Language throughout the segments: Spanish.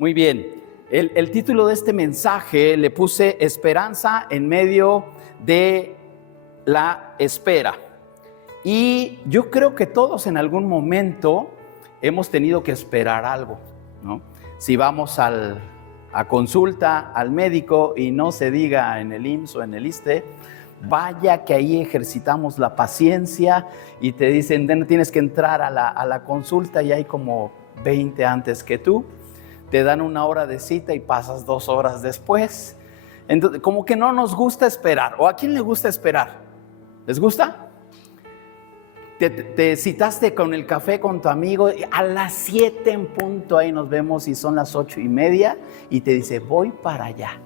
Muy bien. El título de este mensaje le puse Esperanza en medio de la espera. Y yo creo que todos en algún momento hemos tenido que esperar algo, ¿no? Si vamos a consulta al médico y no se diga en el IMSS o en el ISSSTE, vaya que ahí ejercitamos la paciencia y te dicen, tienes que entrar a la consulta y hay como 20 antes que tú. Te dan una hora de cita y pasas 2 horas después. Entonces, como que no nos gusta esperar. ¿O a quién le gusta esperar? ¿Les gusta? Te citaste con el café con tu amigo y a las 7 en punto ahí nos vemos y son las 8:30 y te dice, voy para allá.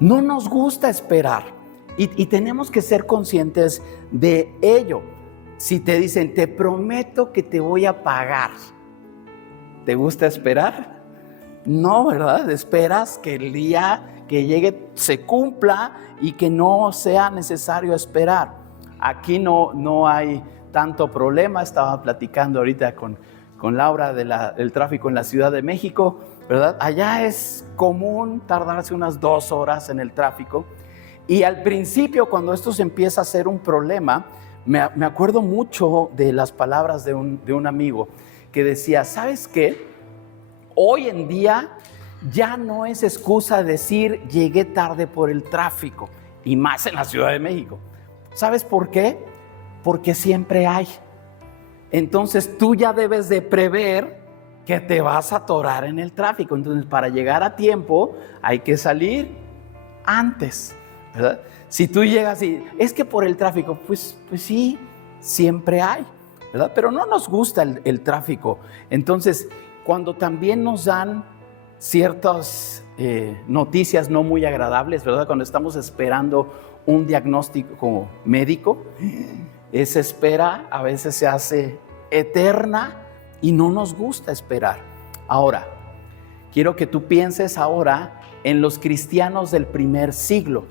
No nos gusta esperar y tenemos que ser conscientes de ello. Si te dicen, te prometo que te voy a pagar, ¿te gusta esperar? No, ¿verdad? Esperas que el día que llegue se cumpla y que no sea necesario esperar. Aquí no hay tanto problema. Estaba platicando ahorita con Laura del tráfico en la Ciudad de México, ¿verdad? Allá es común tardarse unas 2 horas en el tráfico. Y al principio, cuando esto se empieza a ser un problema, me acuerdo mucho de las palabras de un amigo que decía, ¿sabes qué? Hoy en día ya no es excusa decir llegué tarde por el tráfico, y más en la Ciudad de México. ¿Sabes por qué? Porque siempre hay. Entonces tú ya debes de prever que te vas a atorar en el tráfico. Entonces para llegar a tiempo hay que salir antes, ¿verdad? Si tú llegas y es que por el tráfico, pues sí, siempre hay, ¿verdad? Pero no nos gusta el tráfico. Entonces, cuando también nos dan ciertas noticias no muy agradables, ¿verdad? Cuando estamos esperando un diagnóstico médico, esa espera a veces se hace eterna y no nos gusta esperar. Ahora, quiero que tú pienses ahora en los cristianos del primer siglo.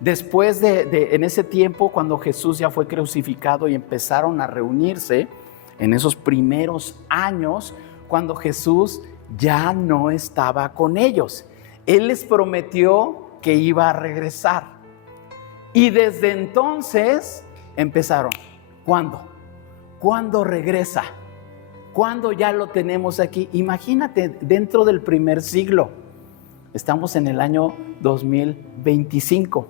Después en ese tiempo, cuando Jesús ya fue crucificado y empezaron a reunirse, en esos primeros años, cuando Jesús ya no estaba con ellos, Él les prometió que iba a regresar. Y desde entonces empezaron, ¿cuándo? ¿Cuándo regresa? ¿Cuándo ya lo tenemos aquí? Imagínate, dentro del primer siglo, estamos en el año 2025,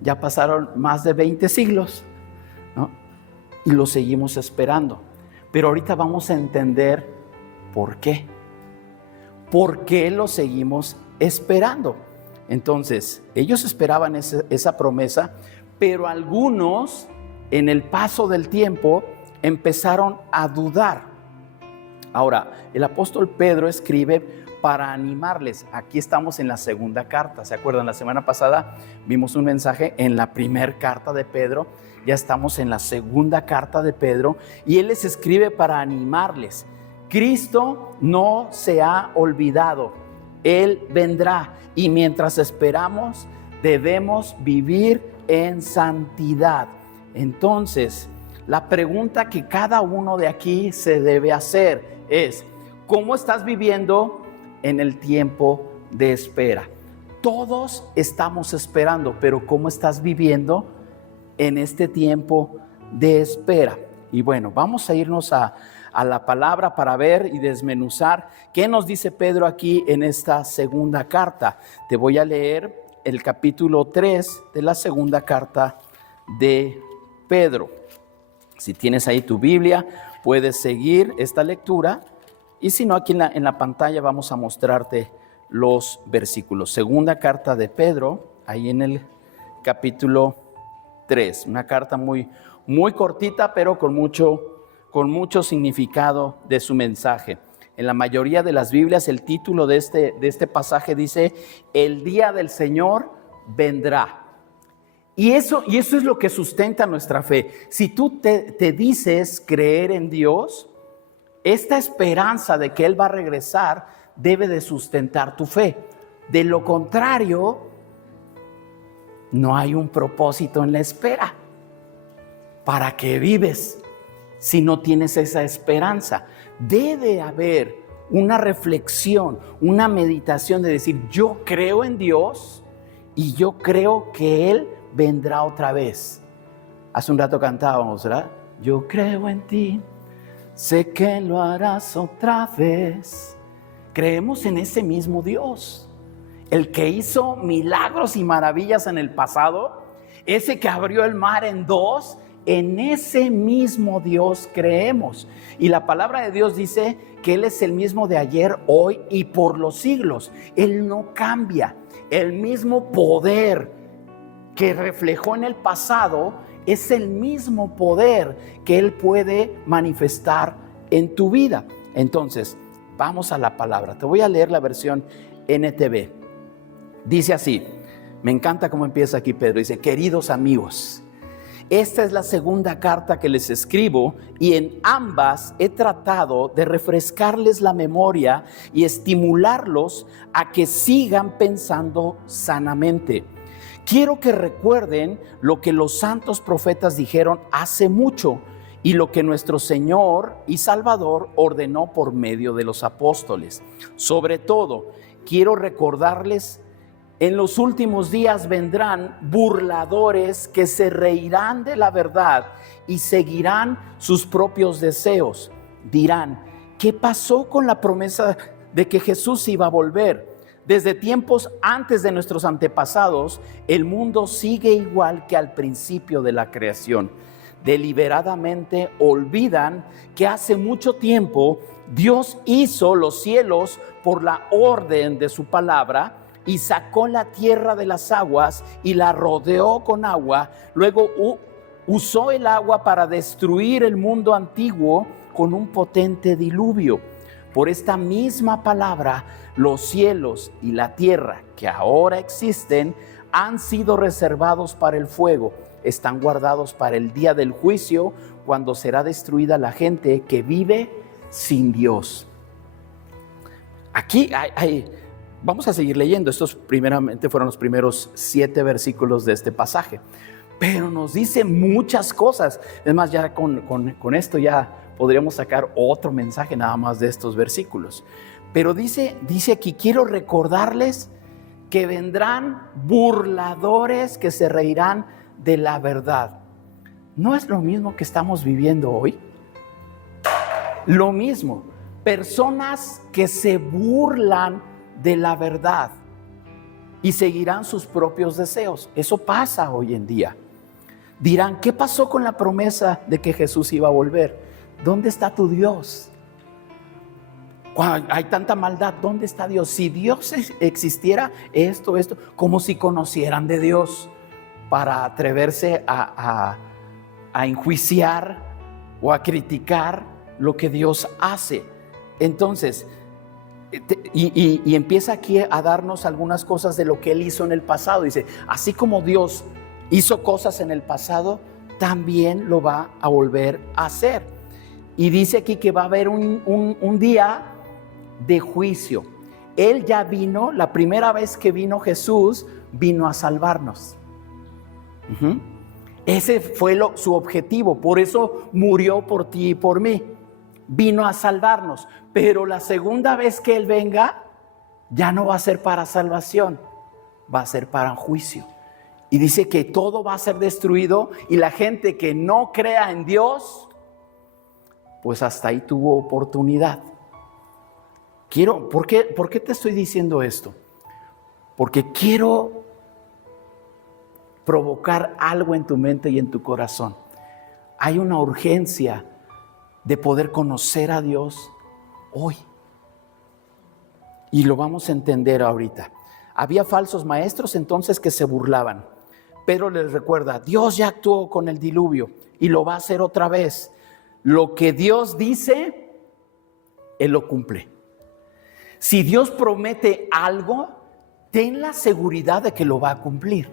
ya pasaron más de 20 siglos, ¿no? Y lo seguimos esperando. Pero ahorita vamos a entender por qué. ¿Por qué lo seguimos esperando? Entonces, ellos esperaban esa promesa, pero algunos, en el paso del tiempo, empezaron a dudar. Ahora, el apóstol Pedro escribe para animarles. Aquí estamos en la segunda carta. ¿Se acuerdan? La semana pasada vimos un mensaje en la primera carta de Pedro. Ya estamos en la segunda carta de Pedro y él les escribe para animarles. Cristo no se ha olvidado. Él vendrá y mientras esperamos debemos vivir en santidad. Entonces, la pregunta que cada uno de aquí se debe hacer es, ¿cómo estás viviendo en el tiempo de espera? Todos estamos esperando, pero ¿cómo estás viviendo en este tiempo de espera? Y bueno, vamos a irnos a la palabra para ver y desmenuzar qué nos dice Pedro aquí en esta segunda carta. Te voy a leer el capítulo 3 de la segunda carta de Pedro. Si tienes ahí tu Biblia, puedes seguir esta lectura. Y si no, aquí en la pantalla vamos a mostrarte los versículos. Segunda carta de Pedro, ahí en el capítulo 3. Una carta muy cortita, pero con mucho significado de su mensaje. En la mayoría de las Biblias, el título de este pasaje dice, el día del Señor vendrá. Y eso es lo que sustenta nuestra fe. Si tú te dices creer en Dios, esta esperanza de que Él va a regresar debe de sustentar tu fe. De lo contrario, no hay un propósito en la espera. ¿Para qué vives si no tienes esa esperanza? Debe haber una reflexión, una meditación de decir, yo creo en Dios y yo creo que Él vendrá otra vez. Hace un rato cantábamos, ¿verdad? Yo creo en ti, sé que lo harás otra vez. Creemos en ese mismo Dios, el que hizo milagros y maravillas en el pasado, ese que abrió el mar en dos. En ese mismo Dios creemos. Y la palabra de Dios dice que Él es el mismo de ayer, hoy y por los siglos. Él no cambia. El mismo poder que reflejó en el pasado es el mismo poder que Él puede manifestar en tu vida. Entonces, vamos a la palabra. Te voy a leer la versión NTV. Dice así, me encanta cómo empieza aquí Pedro. Dice, queridos amigos, esta es la segunda carta que les escribo y en ambas he tratado de refrescarles la memoria y estimularlos a que sigan pensando sanamente. Quiero que recuerden lo que los santos profetas dijeron hace mucho y lo que nuestro Señor y Salvador ordenó por medio de los apóstoles. Sobre todo, quiero recordarles: en los últimos días vendrán burladores que se reirán de la verdad y seguirán sus propios deseos. Dirán, ¿qué pasó con la promesa de que Jesús iba a volver? Desde tiempos antes de nuestros antepasados, el mundo sigue igual que al principio de la creación. Deliberadamente olvidan que hace mucho tiempo Dios hizo los cielos por la orden de su palabra y sacó la tierra de las aguas y la rodeó con agua. Luego usó el agua para destruir el mundo antiguo con un potente diluvio. Por esta misma palabra, los cielos y la tierra que ahora existen han sido reservados para el fuego. Están guardados para el día del juicio, cuando será destruida la gente que vive sin Dios. Aquí vamos a seguir leyendo. Estos primeramente fueron los primeros 7 versículos de este pasaje, pero nos dice muchas cosas. Es más, ya con esto ya podríamos sacar otro mensaje nada más de estos versículos. Pero dice aquí, quiero recordarles que vendrán burladores que se reirán de la verdad. ¿No es lo mismo que estamos viviendo hoy? Lo mismo, personas que se burlan de la verdad y seguirán sus propios deseos. Eso pasa hoy en día. Dirán, ¿qué pasó con la promesa de que Jesús iba a volver? ¿Dónde está tu Dios? Cuando hay tanta maldad, ¿dónde está Dios? Si Dios existiera, esto, como si conocieran de Dios para atreverse a enjuiciar o a criticar lo que Dios hace. Entonces, y empieza aquí a darnos algunas cosas de lo que Él hizo en el pasado. Dice, así como Dios hizo cosas en el pasado, también lo va a volver a hacer. Y dice aquí que va a haber un día de juicio. Él ya vino, la primera vez que vino Jesús, vino a salvarnos. Ese fue su objetivo, por eso murió por ti y por mí. Vino a salvarnos, pero la segunda vez que Él venga, ya no va a ser para salvación, va a ser para juicio. Y dice que todo va a ser destruido y la gente que no crea en Dios, pues hasta ahí tuvo oportunidad. ¿Por qué te estoy diciendo esto? Porque quiero provocar algo en tu mente y en tu corazón. Hay una urgencia de poder conocer a Dios hoy. Y lo vamos a entender ahorita. Había falsos maestros entonces que se burlaban. Pedro les recuerda, Dios ya actuó con el diluvio y lo va a hacer otra vez. Lo que Dios dice, Él lo cumple. Si Dios promete algo, ten la seguridad de que lo va a cumplir.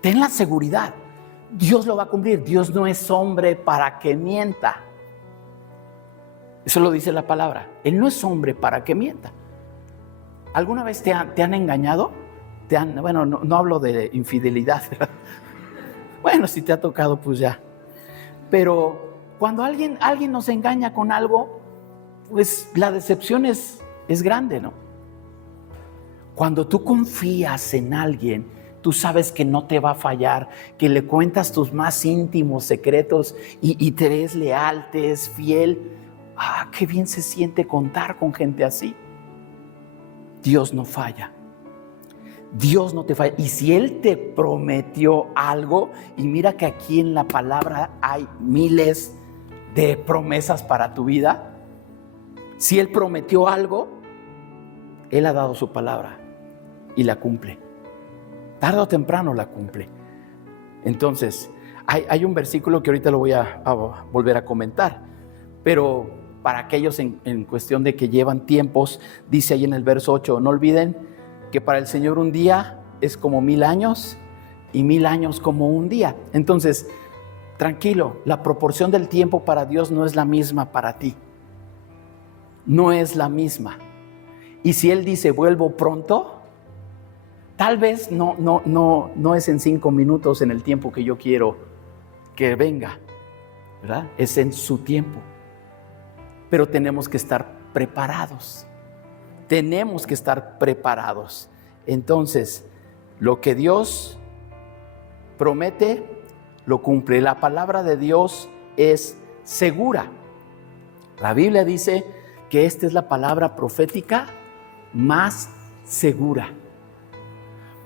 Ten la seguridad. Dios lo va a cumplir. Dios no es hombre para que mienta. Eso lo dice la palabra. Él no es hombre para que mienta. ¿Alguna vez te han engañado? Bueno, no hablo de infidelidad. Bueno, si te ha tocado, pues ya. Pero cuando alguien nos engaña con algo, pues la decepción es grande, ¿no? Cuando tú confías en alguien, tú sabes que no te va a fallar, que le cuentas tus más íntimos secretos y te eres leal, te es fiel. Qué bien se siente contar con gente así. Dios no falla. Dios no te falla. Y si Él te prometió algo, y mira que aquí en la palabra hay miles de promesas para tu vida. Si Él prometió algo, Él ha dado su palabra y la cumple. Tarde o temprano la cumple. Entonces, hay un versículo que ahorita lo voy a volver a comentar, pero para aquellos en cuestión de que llevan tiempos, dice ahí en el verso 8, no olviden que para el Señor un día es como 1000 años y 1000 años como un día. Entonces, tranquilo, la proporción del tiempo para Dios no es la misma para ti. No es la misma. Y si Él dice vuelvo pronto, tal vez no es en 5 minutos en el tiempo que yo quiero que venga, ¿verdad? Es en su tiempo. Pero tenemos que estar preparados. Tenemos que estar preparados. Entonces, lo que Dios promete, lo cumple. La palabra de Dios es segura. La Biblia dice que esta es la palabra profética más segura.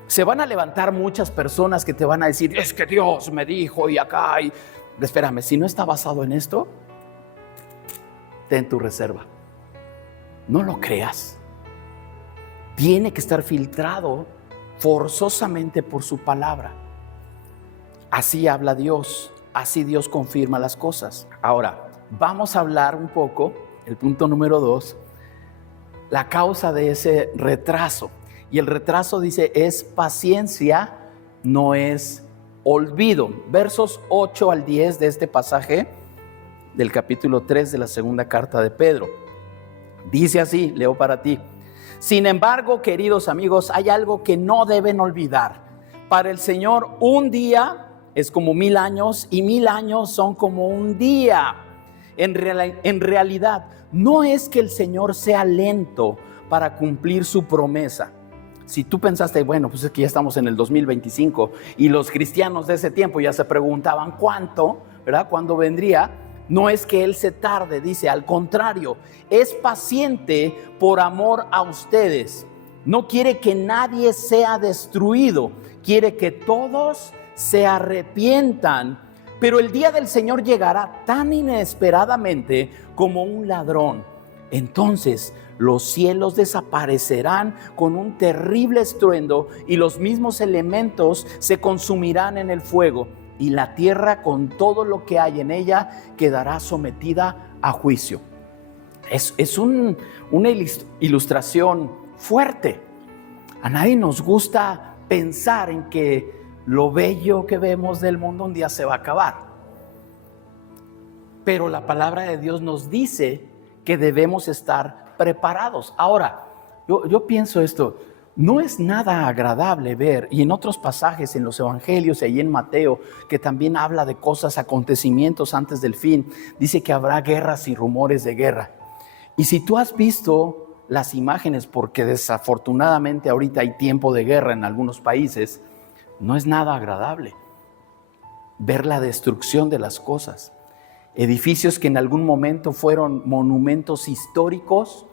Se van a levantar muchas personas que te van a decir, es que Dios me dijo y acá. Espérame, si no está basado en esto, ten tu reserva. No lo creas. Tiene que estar filtrado forzosamente por su palabra. Así habla Dios, así Dios confirma las cosas. Ahora, vamos a hablar un poco, el punto número 2, la causa de ese retraso. Y el retraso dice, es paciencia, no es olvido. Versos 8 al 10 de este pasaje del capítulo 3 de la segunda carta de Pedro. Dice así, leo para ti. Sin embargo, queridos amigos, hay algo que no deben olvidar. Para el Señor, un día es como 1000 años y 1000 años son como un día. En realidad, no es que el Señor sea lento para cumplir su promesa. Si tú pensaste, bueno, pues es que ya estamos en el 2025 y los cristianos de ese tiempo ya se preguntaban cuánto, ¿verdad? ¿Cuándo vendría? No es que Él se tarde, dice, al contrario, es paciente por amor a ustedes. No quiere que nadie sea destruido, quiere que todos se arrepientan. Pero el día del Señor llegará tan inesperadamente como un ladrón. Entonces los cielos desaparecerán con un terrible estruendo y los mismos elementos se consumirán en el fuego. Y la tierra con todo lo que hay en ella quedará sometida a juicio. Es una ilustración fuerte. A nadie nos gusta pensar en que lo bello que vemos del mundo un día se va a acabar. Pero la palabra de Dios nos dice que debemos estar preparados. Ahora, yo pienso esto. No es nada agradable ver, y en otros pasajes en los evangelios y ahí en Mateo, que también habla de cosas, acontecimientos antes del fin, dice que habrá guerras y rumores de guerra. Y si tú has visto las imágenes, porque desafortunadamente ahorita hay tiempo de guerra en algunos países, no es nada agradable ver la destrucción de las cosas. Edificios que en algún momento fueron monumentos históricos,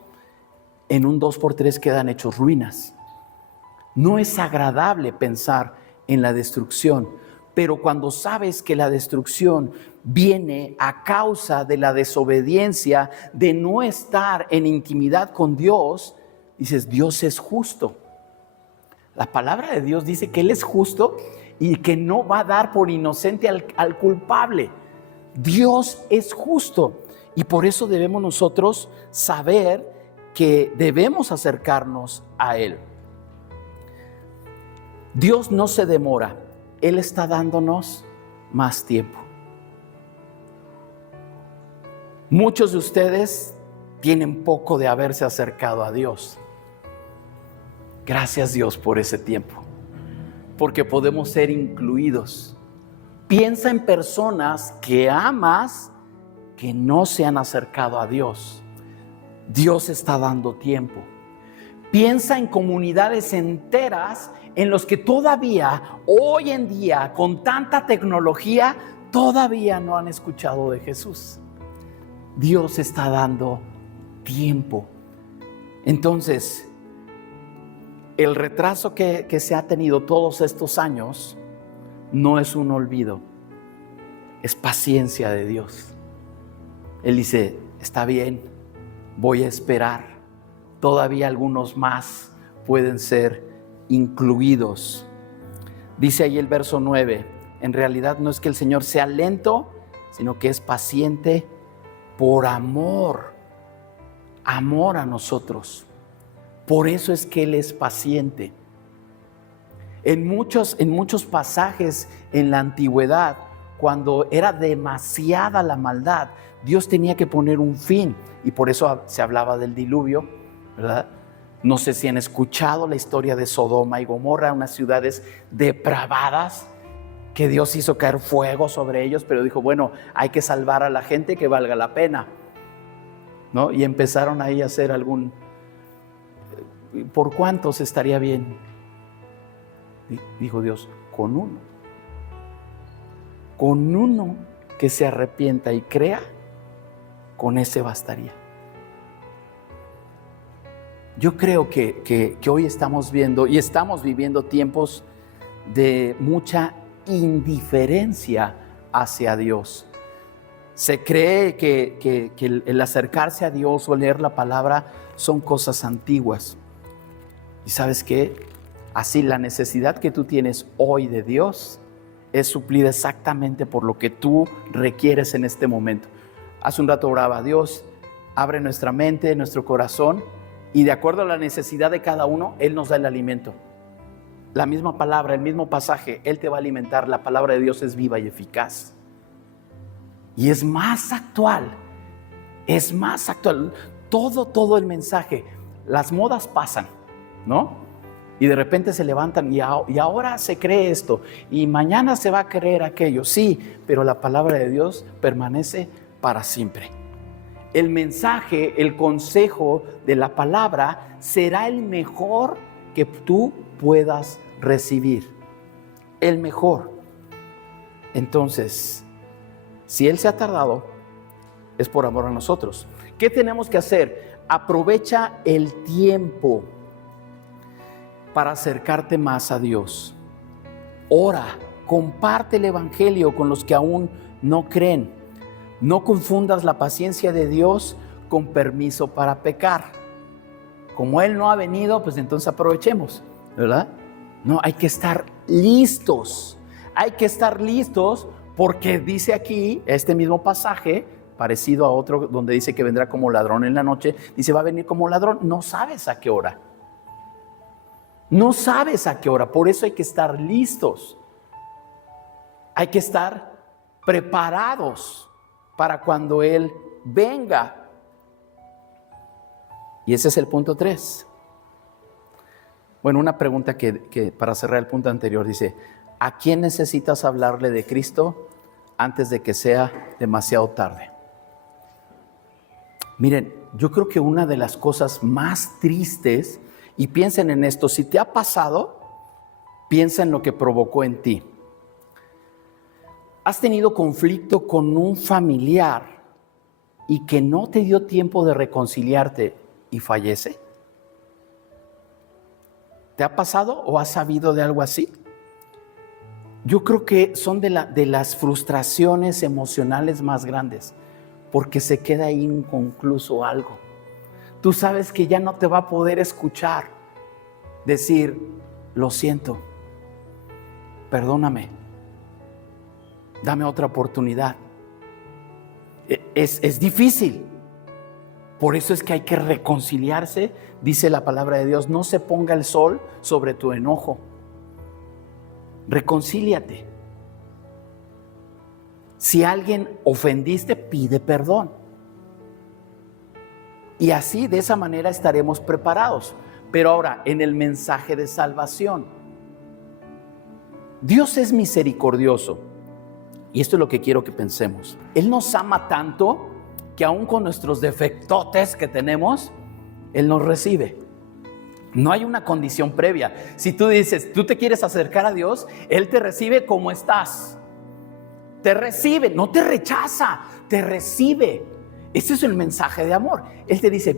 en un 2x3 quedan hechos ruinas. No es agradable pensar en la destrucción, pero cuando sabes que la destrucción viene a causa de la desobediencia, de no estar en intimidad con Dios, dices, Dios es justo. La palabra de Dios dice que Él es justo y que no va a dar por inocente al culpable. Dios es justo y por eso debemos nosotros saber que debemos acercarnos a Él. Dios no se demora, Él está dándonos más tiempo. Muchos de ustedes tienen poco de haberse acercado a Dios. Gracias Dios por ese tiempo, porque podemos ser incluidos. Piensa en personas que amas que no se han acercado a Dios. Dios está dando tiempo. Piensa en comunidades enteras en los que todavía, hoy en día, con tanta tecnología, todavía no han escuchado de Jesús. Dios está dando tiempo. Entonces, el retraso que se ha tenido todos estos años no es un olvido, es paciencia de Dios. Él dice, está bien, voy a esperar. Todavía algunos más pueden ser incluidos. Dice ahí el verso 9, en realidad no es que el Señor sea lento, sino que es paciente por amor a nosotros. Por eso es que Él es paciente. En muchos pasajes en la antigüedad, cuando era demasiada la maldad, Dios tenía que poner un fin, y por eso se hablaba del diluvio, ¿verdad? No sé si han escuchado la historia de Sodoma y Gomorra, unas ciudades depravadas que Dios hizo caer fuego sobre ellos, pero dijo, bueno, hay que salvar a la gente que valga la pena, ¿no? Y empezaron ahí a hacer ¿por cuántos estaría bien? Dijo Dios, con uno. Con uno que se arrepienta y crea, con ese bastaría. Yo creo que hoy estamos viendo y estamos viviendo tiempos de mucha indiferencia hacia Dios. Se cree que el acercarse a Dios o leer la palabra son cosas antiguas. ¿Y sabes qué? Así la necesidad que tú tienes hoy de Dios es suplida exactamente por lo que tú requieres en este momento. Hace un rato oraba, Dios, abre nuestra mente, nuestro corazón, y de acuerdo a la necesidad de cada uno, Él nos da el alimento. La misma palabra, el mismo pasaje, Él te va a alimentar. La palabra de Dios es viva y eficaz. Y es más actual. Es más actual. Todo el mensaje. Las modas pasan, ¿no? Y de repente se levantan y ahora se cree esto. Y mañana se va a creer aquello. Sí, pero la palabra de Dios permanece para siempre. El mensaje, el consejo de la palabra será el mejor que tú puedas recibir. El mejor. Entonces, si Él se ha tardado, es por amor a nosotros. ¿Qué tenemos que hacer? Aprovecha el tiempo para acercarte más a Dios. Ora, comparte el evangelio con los que aún no creen. No confundas la paciencia de Dios con permiso para pecar. Como Él no ha venido, pues entonces aprovechemos, ¿verdad? No, hay que estar listos. Hay que estar listos porque dice aquí, este mismo pasaje, parecido a otro donde dice que vendrá como ladrón en la noche, dice va a venir como ladrón, no sabes a qué hora. No sabes a qué hora, por eso hay que estar listos. Hay que estar preparados para cuando Él venga. Y ese es el punto 3. Bueno, una pregunta que para cerrar el punto anterior dice, ¿a quién necesitas hablarle de Cristo antes de que sea demasiado tarde? Miren, yo creo que una de las cosas más tristes, y piensen en esto, si te ha pasado, piensa en lo que provocó en ti. ¿Has tenido conflicto con un familiar y que no te dio tiempo de reconciliarte y fallece? ¿Te ha pasado o has sabido de algo así? Yo creo que son de las frustraciones emocionales más grandes, porque se queda ahí inconcluso algo. Tú sabes que ya no te va a poder escuchar decir, lo siento, perdóname. Dame otra oportunidad. Es difícil. Por eso es que hay que reconciliarse. Dice la palabra de Dios, no se ponga el sol sobre tu enojo. Reconcíliate. Si a alguien ofendiste, pide perdón. Y así, de esa manera, estaremos preparados. Pero ahora, en el mensaje de salvación, Dios es misericordioso. Y esto es lo que quiero que pensemos. Él nos ama tanto que aún con nuestros defectotes que tenemos, Él nos recibe. No hay una condición previa. Si tú dices, tú te quieres acercar a Dios, Él te recibe como estás. Te recibe, no te rechaza, te recibe. Ese es el mensaje de amor. Él te dice,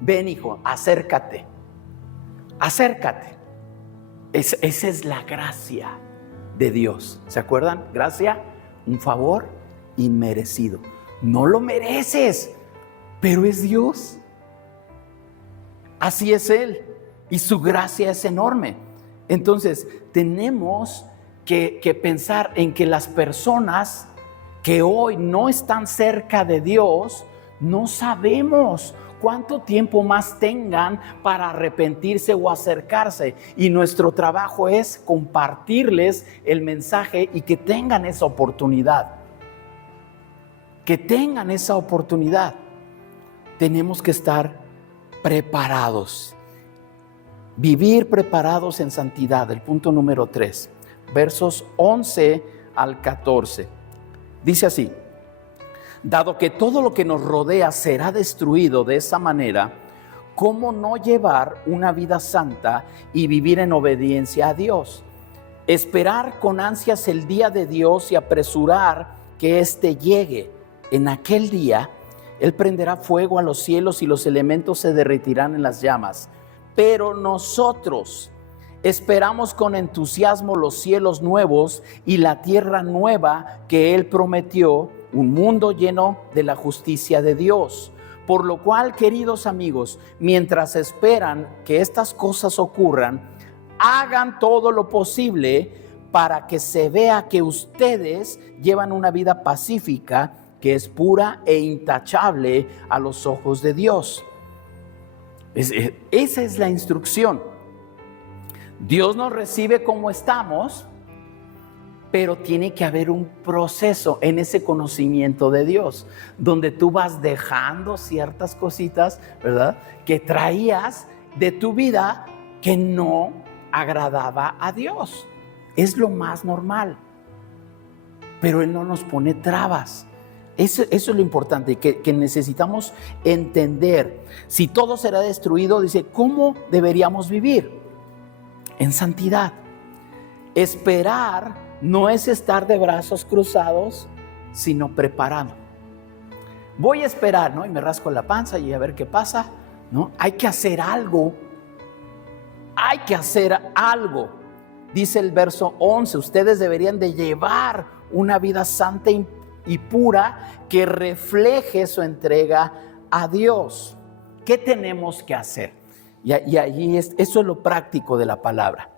ven hijo, acércate. Esa es la gracia de Dios. ¿Se acuerdan? Gracia, un favor inmerecido. No lo mereces, pero es Dios. Así es Él y su gracia es enorme. Entonces tenemos que pensar en que las personas que hoy no están cerca de Dios, no sabemos cuánto tiempo más tengan para arrepentirse o acercarse, y nuestro trabajo es compartirles el mensaje y que tengan esa oportunidad. Tenemos que estar preparados, vivir preparados en santidad. El punto número 3, versos 11 al 14. Dice así: dado que todo lo que nos rodea será destruido de esa manera, ¿cómo no llevar una vida santa y vivir en obediencia a Dios? Esperar con ansias el día de Dios y apresurar que éste llegue. En aquel día, Él prenderá fuego a los cielos y los elementos se derretirán en las llamas. Pero nosotros esperamos con entusiasmo los cielos nuevos y la tierra nueva que Él prometió, un mundo lleno de la justicia de Dios. Por lo cual, queridos amigos, mientras esperan que estas cosas ocurran, hagan todo lo posible para que se vea que ustedes llevan una vida pacífica, que es pura e intachable a los ojos de Dios. Esa es la instrucción. Dios nos recibe como estamos, pero tiene que haber un proceso en ese conocimiento de Dios, donde tú vas dejando ciertas cositas, ¿verdad?, que traías de tu vida que no agradaba a Dios. Es lo más normal, pero Él no nos pone trabas. Eso es lo importante, que necesitamos entender. Si todo será destruido, dice, ¿cómo deberíamos vivir? En santidad. Esperar no es estar de brazos cruzados, sino preparado. Voy a esperar, ¿no? Y me rasco la panza y a ver qué pasa, ¿no? Hay que hacer algo. Dice el verso 11, ustedes deberían de llevar una vida santa y pura que refleje su entrega a Dios. ¿Qué tenemos que hacer? Y allí eso es lo práctico de la palabra.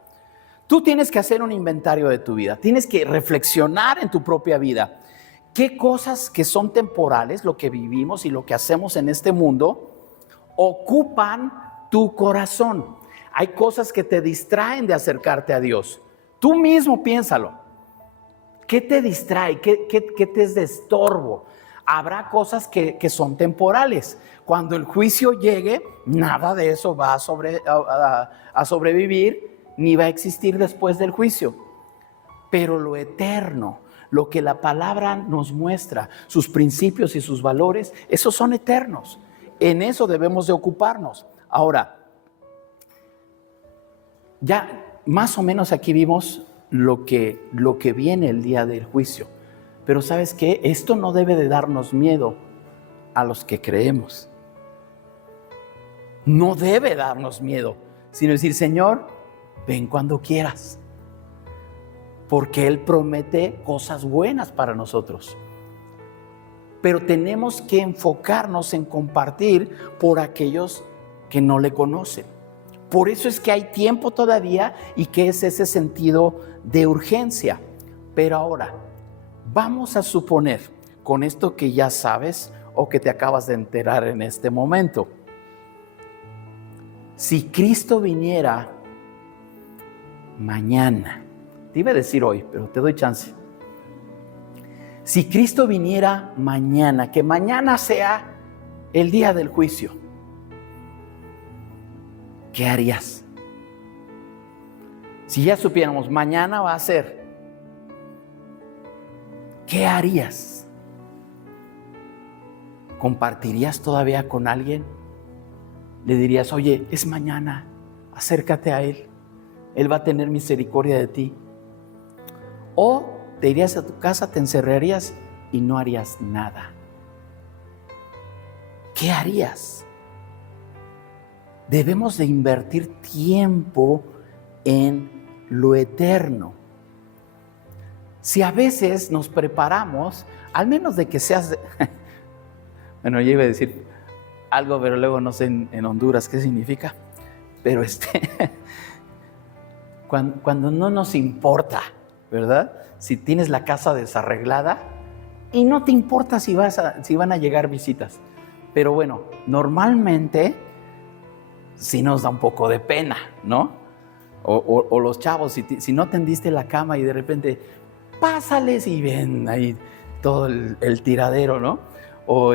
Tú tienes que hacer un inventario de tu vida, tienes que reflexionar en tu propia vida. ¿Qué cosas que son temporales, lo que vivimos y lo que hacemos en este mundo, ocupan tu corazón? Hay cosas que te distraen de acercarte a Dios. Tú mismo piénsalo. ¿Qué te distrae? ¿Qué te es de estorbo? Habrá cosas que son temporales. Cuando el juicio llegue, nada de eso va a sobrevivir, ni va a existir después del juicio. Pero lo eterno, lo que la palabra nos muestra, sus principios y sus valores, esos son eternos. En eso debemos de ocuparnos. Ahora, ya más o menos aquí vimos lo que viene el día del juicio. Pero ¿sabes qué? Esto no debe de darnos miedo a los que creemos. No debe darnos miedo, sino decir, Señor, ven cuando quieras. Porque Él promete cosas buenas para nosotros. Pero tenemos que enfocarnos en compartir por aquellos que no le conocen. Por eso es que hay tiempo todavía y que es ese sentido de urgencia. Pero ahora, vamos a suponer, con esto que ya sabes o que te acabas de enterar en este momento, si Cristo viniera mañana, te iba a decir hoy, pero te doy chance. Si Cristo viniera mañana, que mañana sea el día del juicio, ¿qué harías? Si ya supiéramos, mañana va a ser, ¿qué harías? ¿compartirías todavía con alguien? Le dirías, oye, es mañana, acércate a Él, Él va a tener misericordia de ti. O te irías a tu casa, te encerrarías y no harías nada. ¿Qué harías? Debemos de invertir tiempo en lo eterno. Si a veces nos preparamos, al menos de que seas... Bueno, yo iba a decir algo, pero luego no sé en Honduras qué significa. Pero cuando no nos importa, ¿verdad? Si tienes la casa desarreglada y no te importa si van a llegar visitas. Pero bueno, normalmente sí nos da un poco de pena, ¿no? O los chavos, si no tendiste la cama y de repente pásales y ven ahí todo el tiradero, ¿no? O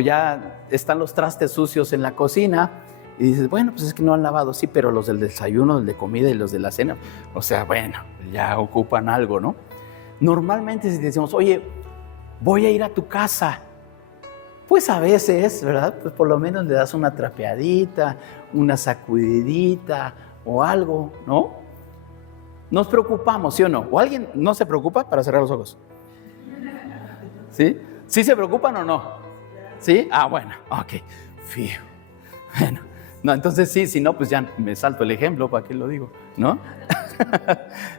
ya están los trastes sucios en la cocina y dices, bueno, pues es que no han lavado, sí, pero los del desayuno, el de comida y los de la cena, o sea, bueno, ya ocupan algo, ¿no? Normalmente si decimos, oye, voy a ir a tu casa, pues a veces, ¿verdad? Pues por lo menos le das una trapeadita, una sacudidita o algo, ¿no? Nos preocupamos, ¿sí o no? ¿O alguien no se preocupa para cerrar los ojos? ¿Sí? ¿Sí se preocupan o no? ¿Sí? Ah, bueno, ok. Fiu. Bueno, no, entonces sí, si no, pues ya me salto el ejemplo, ¿para qué lo digo? ¿No?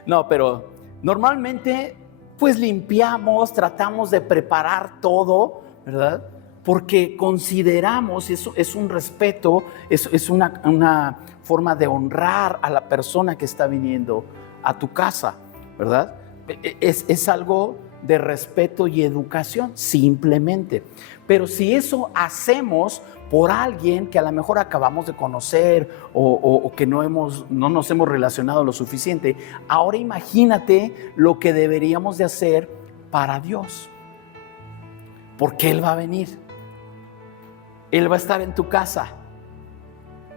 No, pero normalmente, pues limpiamos, tratamos de preparar todo, ¿verdad? Porque consideramos, eso es un respeto, es una forma de honrar a la persona que está viniendo a tu casa, ¿verdad? Es algo de respeto y educación, simplemente. Pero si eso hacemos por alguien que a lo mejor acabamos de conocer o que no nos hemos relacionado lo suficiente, ahora imagínate lo que deberíamos de hacer para Dios. Porque Él va a venir. Él va a estar en tu casa.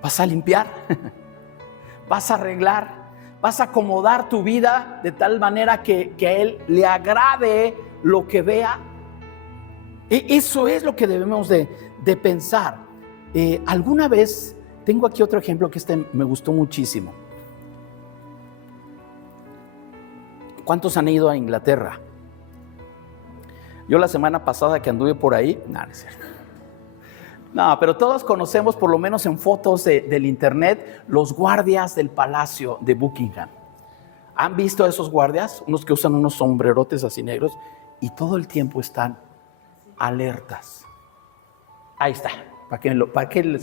Vas a limpiar, vas a arreglar, vas a acomodar tu vida de tal manera que a Él le agrade lo que vea. Eso es lo que debemos de pensar. Alguna vez, tengo aquí otro ejemplo que me gustó muchísimo. ¿Cuántos han ido a Inglaterra? Yo la semana pasada que anduve por ahí, no es cierto. No, pero todos conocemos, por lo menos en fotos del internet, los guardias del palacio de Buckingham. ¿Han visto a esos guardias? Unos que usan unos sombrerotes así negros y todo el tiempo están alertas. Ahí está. ¿Para qué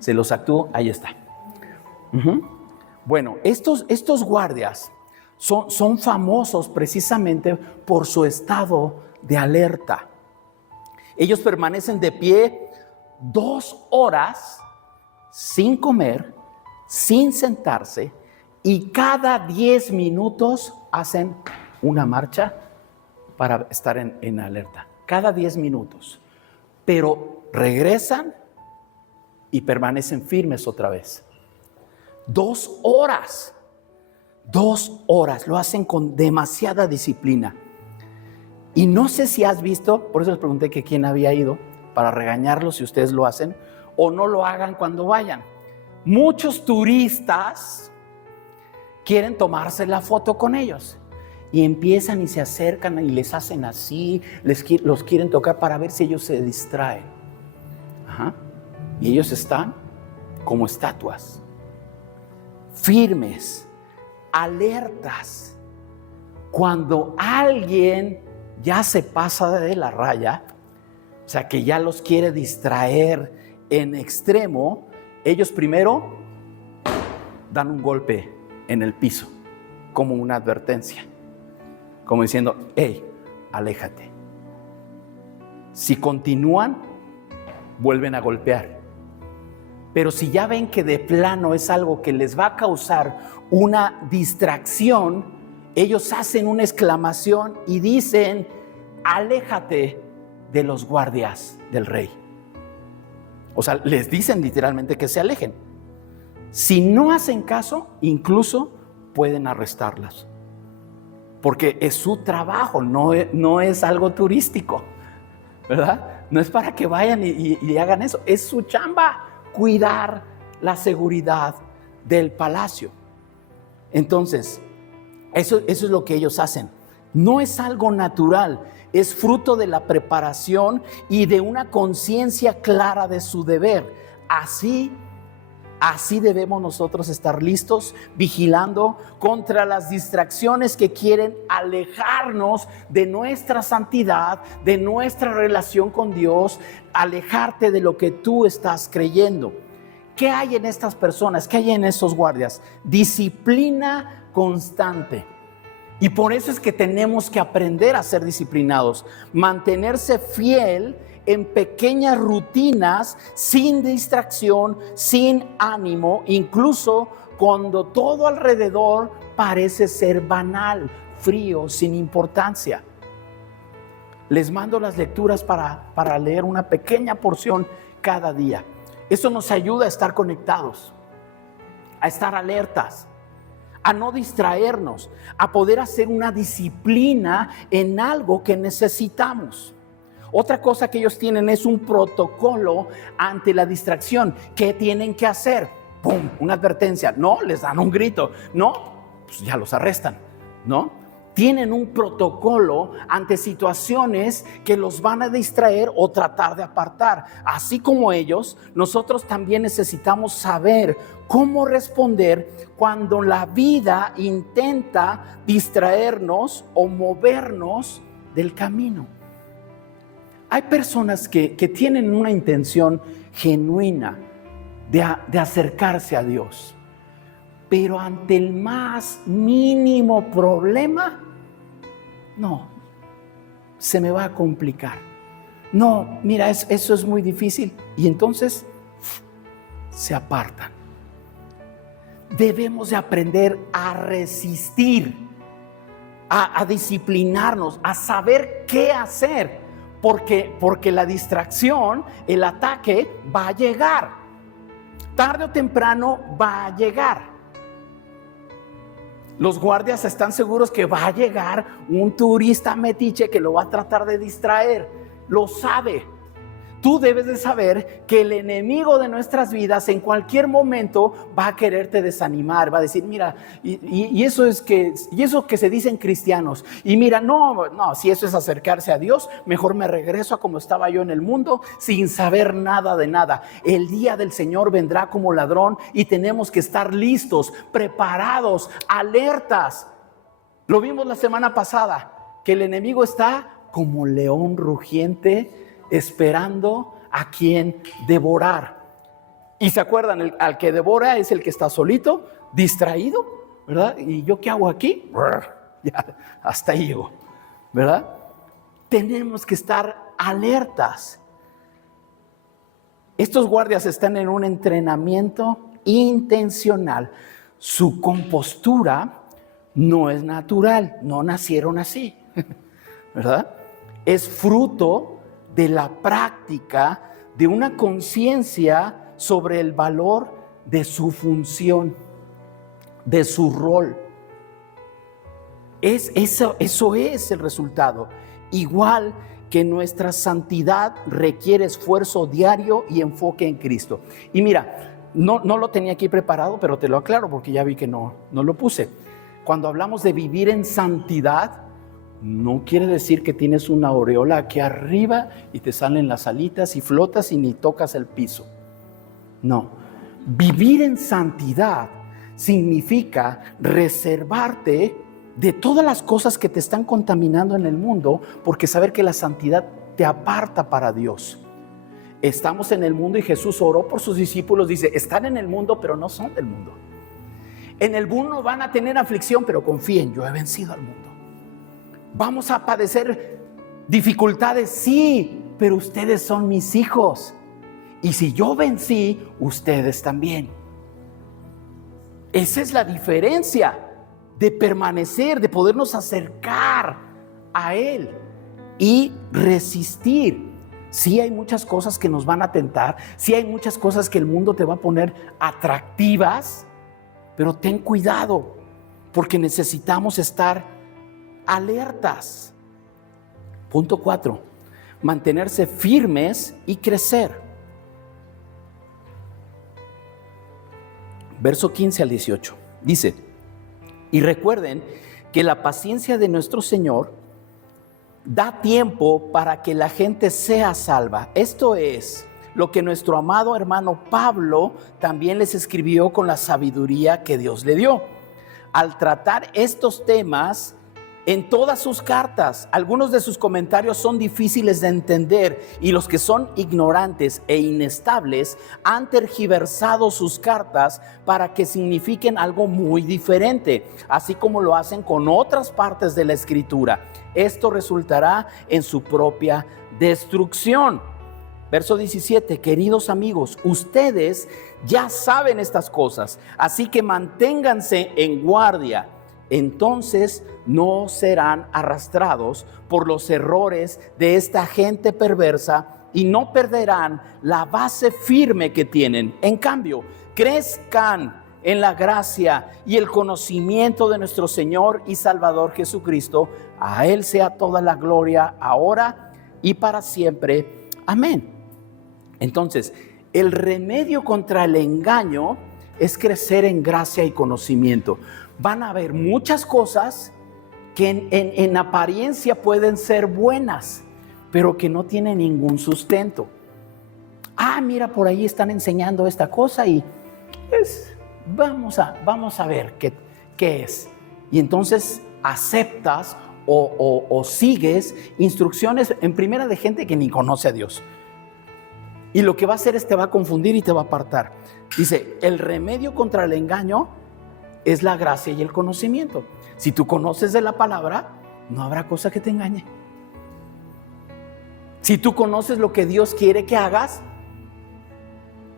se los actúo? Ahí está. Bueno, estos guardias son famosos precisamente por su estado de alerta. Ellos permanecen de pie 2 horas sin comer, sin sentarse, y cada 10 minutos hacen una marcha para estar en alerta. Cada 10 minutos. Pero regresan y permanecen firmes otra vez. 2 horas. 2 horas. Lo hacen con demasiada disciplina. Y no sé si has visto, por eso les pregunté que quién había ido, para regañarlos si ustedes lo hacen, o no lo hagan cuando vayan. Muchos turistas quieren tomarse la foto con ellos y empiezan y se acercan y les hacen así, los quieren tocar para ver si ellos se distraen. Y ellos están como estatuas, firmes, alertas. Cuando alguien ya se pasa de la raya, o sea, que ya los quiere distraer en extremo, ellos primero dan un golpe en el piso, como una advertencia, como diciendo, hey, aléjate. Si continúan, vuelven a golpear. Pero si ya ven que de plano es algo que les va a causar una distracción, ellos hacen una exclamación y dicen, aléjate de los guardias del rey. O sea, les dicen literalmente que se alejen. Si no hacen caso, incluso pueden arrestarlas. Porque es su trabajo, no es algo turístico. ¿verdad? No es para que vayan y hagan eso. Es su chamba cuidar la seguridad del palacio. Entonces, eso es lo que ellos hacen. No es algo natural, es fruto de la preparación y de una conciencia clara de su deber. Así debemos nosotros estar listos, vigilando contra las distracciones que quieren alejarnos de nuestra santidad, de nuestra relación con Dios, alejarte de lo que tú estás creyendo. ¿Qué hay en estas personas? ¿Qué hay en esos guardias? Disciplina constante. Y por eso es que tenemos que aprender a ser disciplinados, mantenerse fiel en pequeñas rutinas, sin distracción, sin ánimo, incluso cuando todo alrededor parece ser banal, frío, sin importancia. Les mando las lecturas para leer una pequeña porción cada día. Eso nos ayuda a estar conectados, a estar alertas, a no distraernos, a poder hacer una disciplina en algo que necesitamos. Otra cosa que ellos tienen es un protocolo ante la distracción. ¿Qué tienen que hacer? ¡Pum! Una advertencia. No, les dan un grito. No, pues ya los arrestan, ¿no? Tienen un protocolo ante situaciones que los van a distraer o tratar de apartar. Así como ellos, nosotros también necesitamos saber cómo responder cuando la vida intenta distraernos o movernos del camino. Hay personas que tienen una intención genuina de acercarse a Dios, pero ante el más mínimo problema, no, se me va a complicar. No, mira, eso es muy difícil. Y entonces se apartan. Debemos de aprender a resistir, a disciplinarnos, a saber qué hacer, porque la distracción, el ataque va a llegar. Tarde o temprano va a llegar. Los guardias están seguros que va a llegar un turista metiche que lo va a tratar de distraer. Lo sabe. Tú debes de saber que el enemigo de nuestras vidas en cualquier momento va a quererte desanimar, va a decir, mira, y eso que se dicen cristianos, y mira, no, si eso es acercarse a Dios, mejor me regreso a como estaba yo en el mundo, sin saber nada de nada. El día del Señor vendrá como ladrón y tenemos que estar listos, preparados, alertas. Lo vimos la semana pasada, que el enemigo está como león rugiente, esperando a quien devorar. Y se acuerdan, al que devora es el que está solito, distraído, ¿verdad? ¿Y yo qué hago aquí? Ya, hasta ahí llego, ¿verdad? Tenemos que estar alertas. Estos guardias están en un entrenamiento intencional. Su compostura no es natural, no nacieron así, ¿verdad? Es fruto de la práctica, de una conciencia sobre el valor de su función, de su rol. Eso es el resultado. Igual que nuestra santidad requiere esfuerzo diario y enfoque en Cristo. Y mira, no lo tenía aquí preparado, pero te lo aclaro porque ya vi que no lo puse. Cuando hablamos de vivir en santidad, no quiere decir que tienes una aureola aquí arriba y te salen las alitas y flotas y ni tocas el piso. No, vivir en santidad significa reservarte de todas las cosas que te están contaminando en el mundo, porque saber que la santidad te aparta para Dios. Estamos en el mundo y Jesús oró por sus discípulos, dice, están en el mundo pero no son del mundo. En el mundo van a tener aflicción, pero confíen, yo he vencido al mundo. Vamos a padecer dificultades, sí, pero ustedes son mis hijos. Y si yo vencí, ustedes también. Esa es la diferencia de permanecer, de podernos acercar a Él y resistir. Sí hay muchas cosas que nos van a tentar, sí hay muchas cosas que el mundo te va a poner atractivas, pero ten cuidado, porque necesitamos estar alertas. Punto 4. mantenerse firmes y crecer. Verso 15 al 18. Dice: y recuerden que la paciencia de nuestro Señor da tiempo para que la gente sea salva. Esto es lo que nuestro amado hermano Pablo también les escribió con la sabiduría que Dios le dio. Al tratar estos temas en todas sus cartas, algunos de sus comentarios son difíciles de entender y los que son ignorantes e inestables han tergiversado sus cartas para que signifiquen algo muy diferente, así como lo hacen con otras partes de la Escritura. Esto resultará en su propia destrucción. Verso 17: queridos amigos, ustedes ya saben estas cosas, así que manténganse en guardia. Entonces no serán arrastrados por los errores de esta gente perversa y no perderán la base firme que tienen. En cambio, crezcan en la gracia y el conocimiento de nuestro Señor y Salvador Jesucristo. A Él sea toda la gloria ahora y para siempre. Amén. Entonces, el remedio contra el engaño es crecer en gracia y conocimiento. Van a haber muchas cosas que en apariencia pueden ser buenas, pero que no tienen ningún sustento. Mira, por ahí están enseñando esta cosa y pues vamos a ver qué es. Y entonces aceptas o sigues instrucciones en primera de gente que ni conoce a Dios. Y lo que va a hacer es te va a confundir y te va a apartar. Dice, el remedio contra el engaño es la gracia y el conocimiento. Si tú conoces de la palabra, no habrá cosa que te engañe. Si tú conoces lo que Dios quiere que hagas,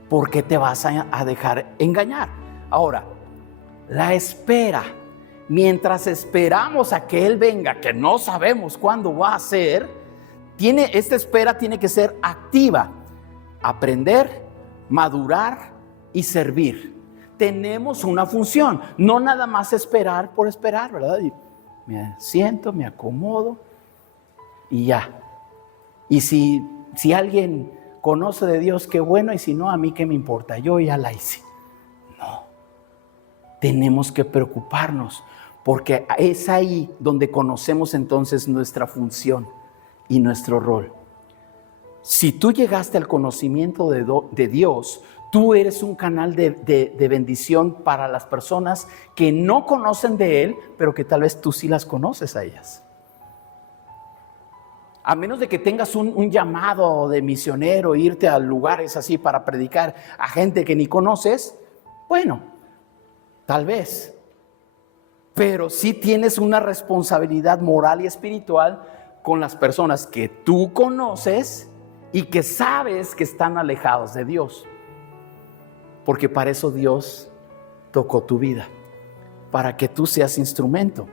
¿por qué te vas a dejar engañar? Ahora, la espera. Mientras esperamos a que Él venga, que no sabemos cuándo va a ser, esta espera tiene que ser activa. Aprender, madurar y servir. Tenemos una función, no nada más esperar por esperar, ¿verdad? Y me siento, me acomodo y ya. Y si alguien conoce de Dios, qué bueno, y si no, a mí qué me importa, yo ya la hice. No, tenemos que preocuparnos, porque es ahí donde conocemos entonces nuestra función y nuestro rol. Si tú llegaste al conocimiento de Dios, tú eres un canal de bendición para las personas que no conocen de Él, pero que tal vez tú sí las conoces a ellas. A menos de que tengas un llamado de misionero, irte a lugares así para predicar a gente que ni conoces, bueno, tal vez. Pero sí tienes una responsabilidad moral y espiritual con las personas que tú conoces y que sabes que están alejados de Dios. Porque para eso Dios tocó tu vida, para que tú seas instrumento.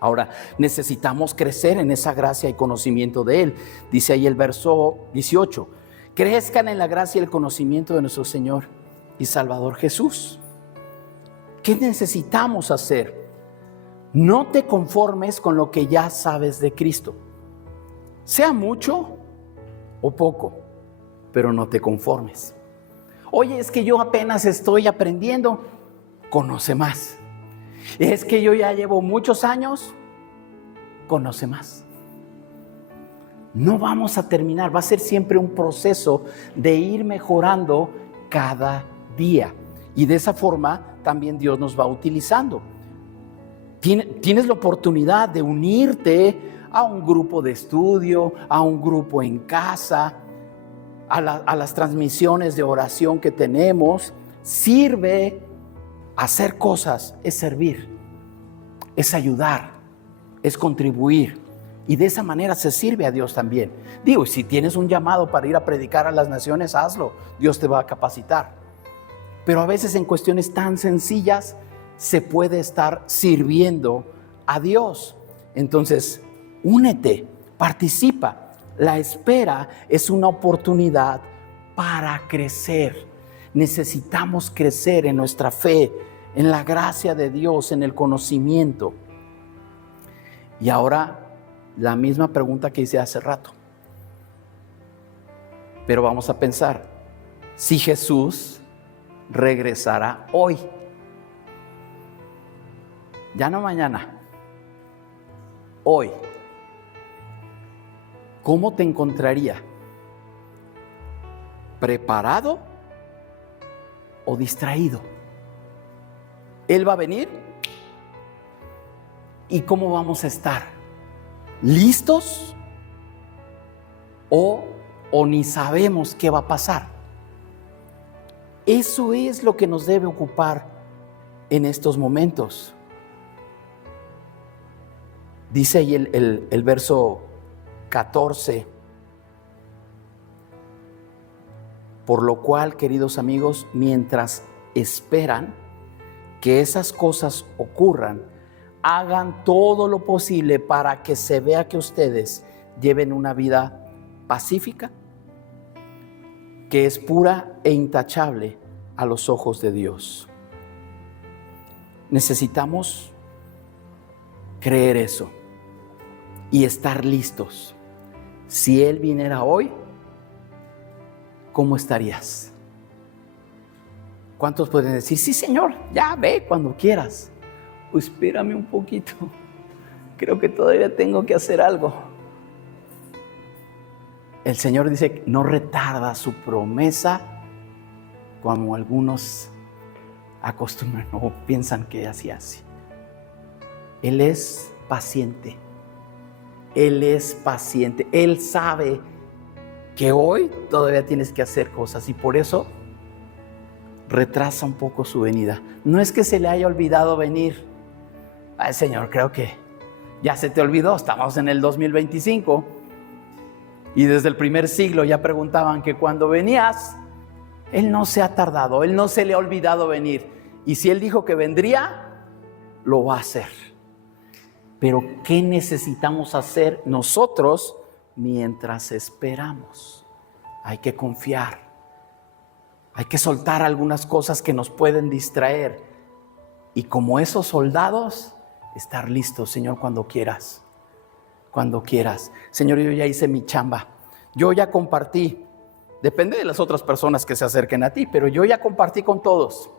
Ahora, necesitamos crecer en esa gracia y conocimiento de Él. Dice ahí el verso 18, crezcan en la gracia y el conocimiento de nuestro Señor y Salvador Jesús. ¿Qué necesitamos hacer? No te conformes con lo que ya sabes de Cristo. Sea mucho o poco, pero no te conformes. Oye, es que yo apenas estoy aprendiendo. Conoce más. Es que yo ya llevo muchos años. Conoce más. No vamos a terminar. Va a ser siempre un proceso de ir mejorando cada día. Y de esa forma también Dios nos va utilizando. Tienes la oportunidad de unirte a un grupo de estudio, a un grupo en casa, a las transmisiones de oración que tenemos. Sirve. Hacer cosas es servir, es ayudar, es contribuir. Y de esa manera se sirve a Dios también. Digo, si tienes un llamado para ir a predicar a las naciones, hazlo. Dios te va a capacitar. Pero a veces en cuestiones tan sencillas se puede estar sirviendo a Dios. Entonces, únete, participa. La espera es una oportunidad para crecer. Necesitamos crecer en nuestra fe, en la gracia de Dios, en el conocimiento. Y ahora la misma pregunta que hice hace rato. Pero vamos a pensar, si Jesús regresará hoy, ya no mañana, hoy, ¿cómo te encontraría? ¿Preparado o distraído? Él va a venir. ¿Y cómo vamos a estar? ¿Listos? ¿O ni sabemos qué va a pasar? Eso es lo que nos debe ocupar en estos momentos. Dice ahí el verso 14. Por lo cual, queridos amigos, mientras esperan que esas cosas ocurran, hagan todo lo posible para que se vea que ustedes lleven una vida pacífica, que es pura e intachable a los ojos de Dios. Necesitamos creer eso y estar listos. Si Él viniera hoy, ¿cómo estarías? ¿Cuántos pueden decir, sí, Señor, ya ve cuando quieras? Pues espérame un poquito, creo que todavía tengo que hacer algo. El Señor dice, no retarda su promesa, como algunos acostumbran o piensan que así hace. Él es paciente. Él es paciente. Él sabe que hoy todavía tienes que hacer cosas y por eso retrasa un poco su venida. No es que se le haya olvidado venir. Ay, Señor, creo que ya se te olvidó. Estamos en el 2025 y desde el primer siglo ya preguntaban que cuando venías. Él no se ha tardado, Él no se le ha olvidado venir. Y si Él dijo que vendría, lo va a hacer. Pero ¿qué necesitamos hacer nosotros mientras esperamos? Hay que confiar. Hay que soltar algunas cosas que nos pueden distraer. Y como esos soldados, estar listos, Señor, cuando quieras. Cuando quieras. Señor, yo ya hice mi chamba. Yo ya compartí. Depende de las otras personas que se acerquen a ti, pero yo ya compartí con todos.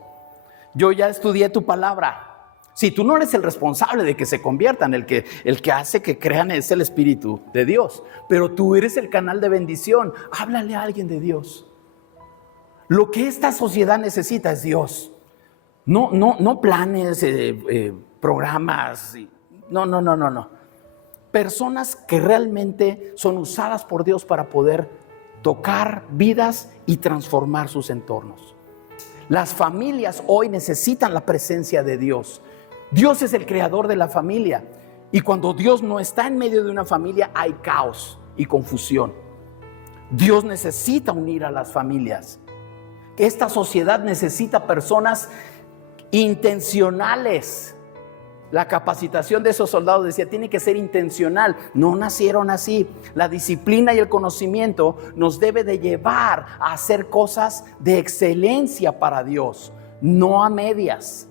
Yo ya estudié tu palabra. Si tú no eres el responsable de que se conviertan, el que hace que crean es el Espíritu de Dios, pero tú eres el canal de bendición. Háblale a alguien de Dios. Lo que esta sociedad necesita es Dios. No planes, programas. No. Personas que realmente son usadas por Dios para poder tocar vidas y transformar sus entornos. Las familias hoy necesitan la presencia de Dios. Dios es el creador de la familia. Y cuando Dios no está en medio de una familia, hay caos y confusión. Dios necesita unir a las familias. Esta sociedad necesita personas intencionales. La capacitación de esos soldados decía, tiene que ser intencional. No nacieron así. La disciplina y el conocimiento nos debe de llevar a hacer cosas de excelencia para Dios, no a medias.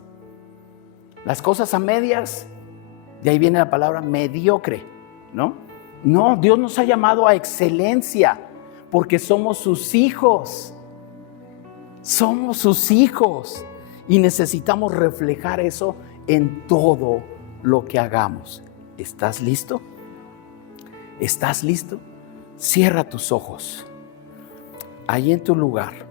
Las cosas a medias, de ahí viene la palabra mediocre, ¿no? No, Dios nos ha llamado a excelencia porque somos sus hijos. Somos sus hijos y necesitamos reflejar eso en todo lo que hagamos. ¿Estás listo? ¿Estás listo? Cierra tus ojos. Ahí en tu lugar.